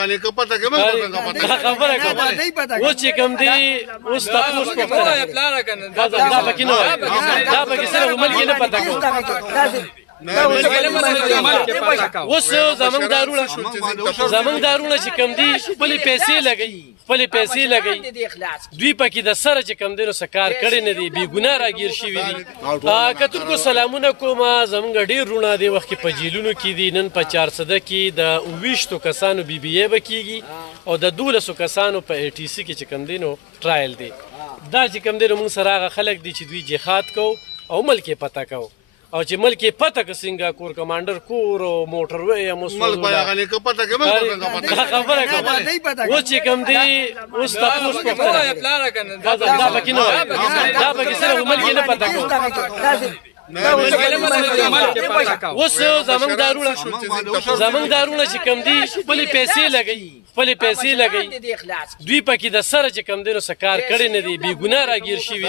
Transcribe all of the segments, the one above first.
غني کپته کې مې خبره کوم اوس چې کوم دی اوس تاسو په خبره پلان کنه دا پکې نه دا پکې سره عمل کې نه پتا کو اوس زمنګ دارونه چې کم دي خپل پیسې لګي دوی پکې د سره چې کم دي نو سکار کړي نه دي بی ګناه راګیر شي دي کتر کو سلامونه کوم زمنګ ډیر رونه دی وخت په جیلونو کې دي نن په 400 کې د 20 کسانو بی بی ای بکیږي او د 1200 کسانو په ای ټی سی کې چې کم دي نو ټرایل دی دا چې کم دي نو موږ سره خلک دي چې دوی جهاد کو او ملک پتا کو او چې ملک پته ک سنگاپور کمانډر کور او موټر وې ملک غني ک پته کې مې خبره کوم اوس چې کوم دی اوس تاسو په خبره پلان کنه دا پکې نه دا پکې سره عمل کې نه پته کو اوس زمنګ دارونه چې کم دي خپل پیسې لګي دوی پکې د سره چې کم دي نو سکار کړي نه دي بی ګناه راګیر شي دي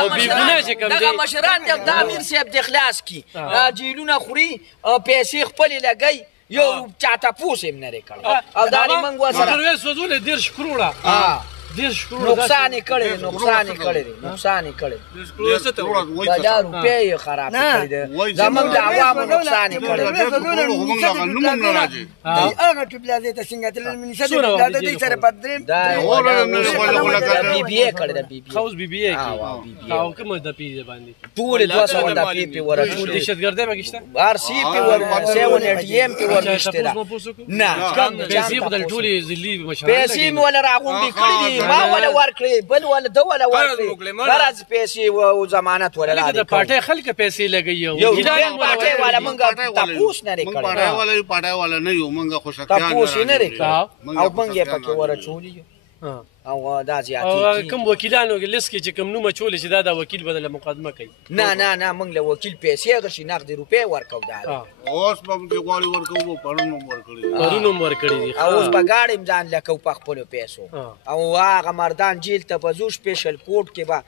او بی ګناه چې کم دي دغه مشران د امیر صاحب د اخلاص کی جیلونه خوري پیسې خپل لګي یو چاته پوسم نه کړي او دا موږ وسره دروي سوزول ډیر شکروړه نقصان یې کړی دا روپۍ یې خراب کړي دي زموږ د عوامو نقصان یې کړی هغه ټوپلازې ته څنګه تلل منیشه د دوی سره په دریم دا بی بی ای کړی ده خوس بی بی ای او کوم د پی باندې ټول 200 د پی پی ورته دهشتګردي پکشته آر سی پی ورته 7 ټی ام پی ورته نه پیسې بدل ټولې ذلی مشران پیسې مولا راغونډي کړی دي ما ولا ورکړي بل ولا د ولا ورکړي راز پیسې او ضمانت ولا د پارټي خلک پیسې لګي یو پارټي والا مونږ تاسو نه لري پاړای والا نه یو مونږ خوشکیان تاسو نه لري او مونږ یې پکې ورچولې او دا زیاتې کوم وکیلانو لیست کې چې کوم نوم چول چې دا د وکیل بدله مقدمه کوي نه مونږ له وکیل پیسې غشي نقد روپې ورکو دا اوس په دې غواړي ورکو پرونو ورکړي اوس په گاډي ځان لکو په خپل پیسو او هغه مردان جیل ته پزو سپیشل کوټ کې با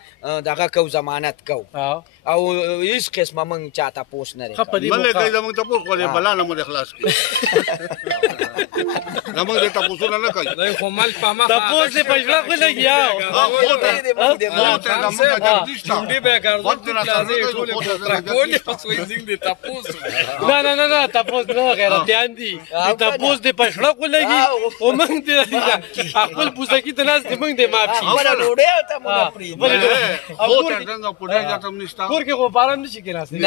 دغه کو ضمانت کو او هیڅ قسمه مونږ چاته پوس نه لري مله کوي زموږ ته پوس کوي بلا نه مو اخلاص کوي زموږ ته پوس نه کوي خو مال په ما تاسو په پښلا خو لګیاو ډې به کارو نه تاسو نه غیرتيان دي تاسو د پښلا خو لګي او موږ دې خپل پوسکی ته ناز دې موږ دې معاف شي ولا ډوډۍ ته موږ پری او څنګه پډای جاتم نشتا کور کې خو باران نشي کېناست نه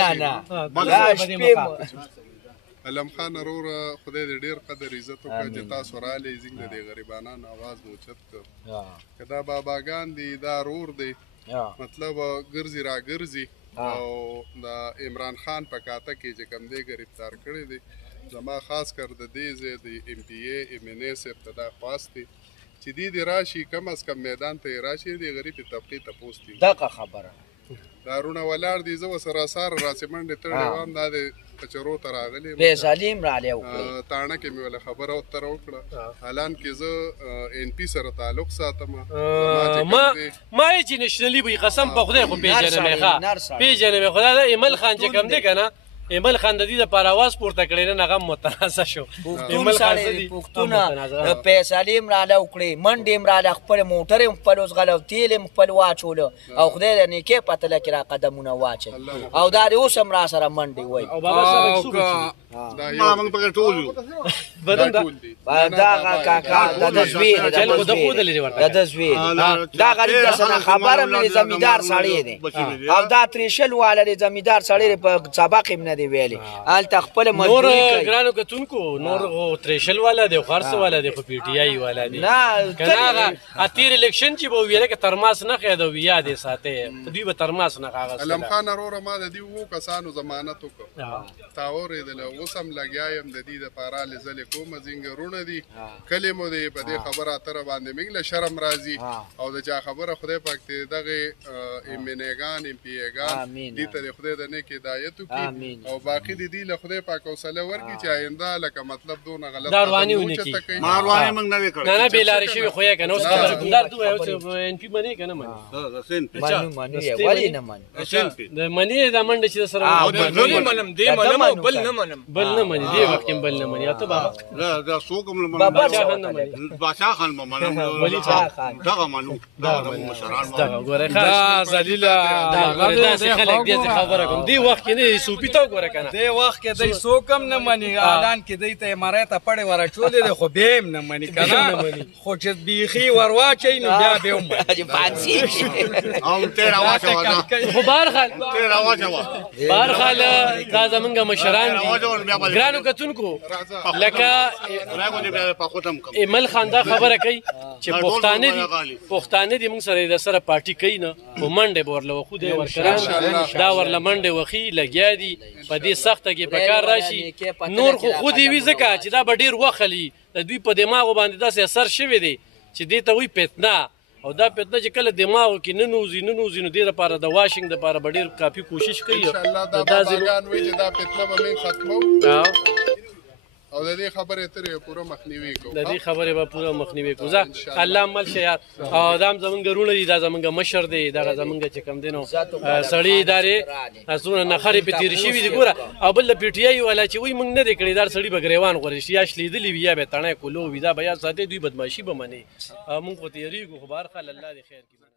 علم خان وروره خدای دې ډېر قدر عزت وکړي چې تاسو رالې زنګ دې غریبانان आवाज موچت کړ کدا باباګان دي دا رور دی مطلب ګرځي را ګرځي او دا عمران خان په کاته کې چې کم دی گرفتار کړی دی زما خاص کر د دې زه د ام پی ای ام ان اس ابتدا خواستي چې دې راشي کم از کم میدان ته راشي د غریب طبقه ته پوسټي دغه خبره دارونه ولار دي زو سره سار راسمنډ تر روان د کچرو تر اغلی به ظالم را لیو تانه کې مې ول خبره او تر وکړه حالان کې زه ان پی سره تعلق ساتم ما چې نشنلی به قسم په خدای خو پیژنې خدای دا ایمل خان چې کم دی کنه ایمل خان د دې لپاره आवाज پورته کړی نه هغه متناسب شو ایمل خان پښتونه پیسالیم را لوکړي منډیم را خپل موټر خپل غلو تیل خپل واچول او خدای دې نه کې پته لکه را قدمونه واچي او دا اوس هم را سره منډي وای او بابا سره ما موږ په ټول بدن دا کاکا د زویر د زویر دا غریب د سره خبره مې زمیدار سړی دی او دا تریشل والا دی زمیدار سړی په سبق نه دی ویلي ال تخپل مزدوري کوي ګرانو کتونکو نور تریشل والا دی خرڅ والا دی په پی ټی آی والا دی نه کنه اتیر الیکشن چې به ویل کې ترماس نه خېدو بیا دې ساته دوی به ترماس نه کاغذ علم خان وروره ما د دې وو کسانو ضمانت وکړ تاورې د اوسم لګیایم د دې لپاره لزل کوم زنګرونه دي کلمو دې په دې خبره تر باندې میګله شرم راځي او د چا خبره خدای پاک ته دغه ایمنګان ام پی ایګان دې ته خدای د نه کې هدایت وکړي او باقی دې له خدای پاک حوصله ورکړي چې آینده لکه مطلب دونه غلط داروانی ونه کی ماروانی موږ نه وکړو نه بیلاری شي خو یې کنه اوس خبردار دوه ان پی منی کنه منی منی ولی نه منی د منی د منډه چې سره منم دی منم بل نه منم بل نه مني دی وخت کې بل نه مني ته بابا دا څوک هم بابا بادشاہ خان منم ولی دغه منو دغه مشران دا ګوره دا ذلیله دا ګوره دا خلک دې خبره کوم دی وخت کې نه سوپی ته ګوره کنه دی وخت کې دای څوک هم نه مني اعلان کې دی ته امارات پړې ورچولې دی خو به هم نه مني کنه خو چې بیخي ورواچي نو بیا به هم فانسی او تیرا واچو خو بهرحال تیرا واچو بهرحال دا زمونږ مشران دي ګرانو کتونکو لکه ایمل خان دا خبره کوي چې پښتانه دي موږ سره د سره پارټي کوي نه په منډه به ورله وخو دی ورکران دا ورله منډه وخی لګیا دي په دې سخته کې په کار راشي نور خو خو دې وي ځکه چې دا به ډېر وخلي د دوی په دماغو باندې داسې اثر شوی دی چې دې ته وایي فتنه او دا فتنه چې کله دماغو کې ننوځي نو دې لپاره د واشنګ دپاره به ډېر کافي کوشش کوي انشاءالله دا باباګان وایي چې دا فتنه به موږ ختمو او د دې خبرې ترې پوره مخنیوي کوو د دې خبرې به پوره مخنیوي کوو ځه الله عمل شه یار او دا هم زمونږ رونه دي دا زمونږ مشر دی دغه زمونږ چې کوم دی نو سړي ادارې څونه نخرې پې تېرې شوي دي ګوره او بل د پي ټي آی والا چې وایي موږ نه دی کړی دا سړي به ګریوان غورځي شي یا شلیدلي وي یا به یې تڼی کولو وي دا به یا ساتي دوی بدماشي به مني موږ خو تېرېږو خو بهرحال الله دې خیر کړي